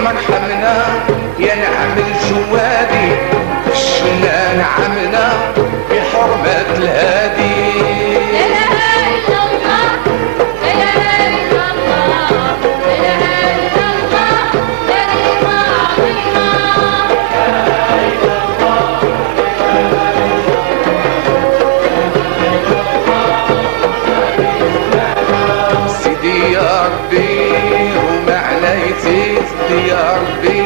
مرحمنا يا نعم الجوادي شنا نعمنا بحرمة الهادي. لا اله الا الله لا اله الا الله لا اله الا الله كلمة عظيمة. سيدي يا ربي وما عليتي يا ربي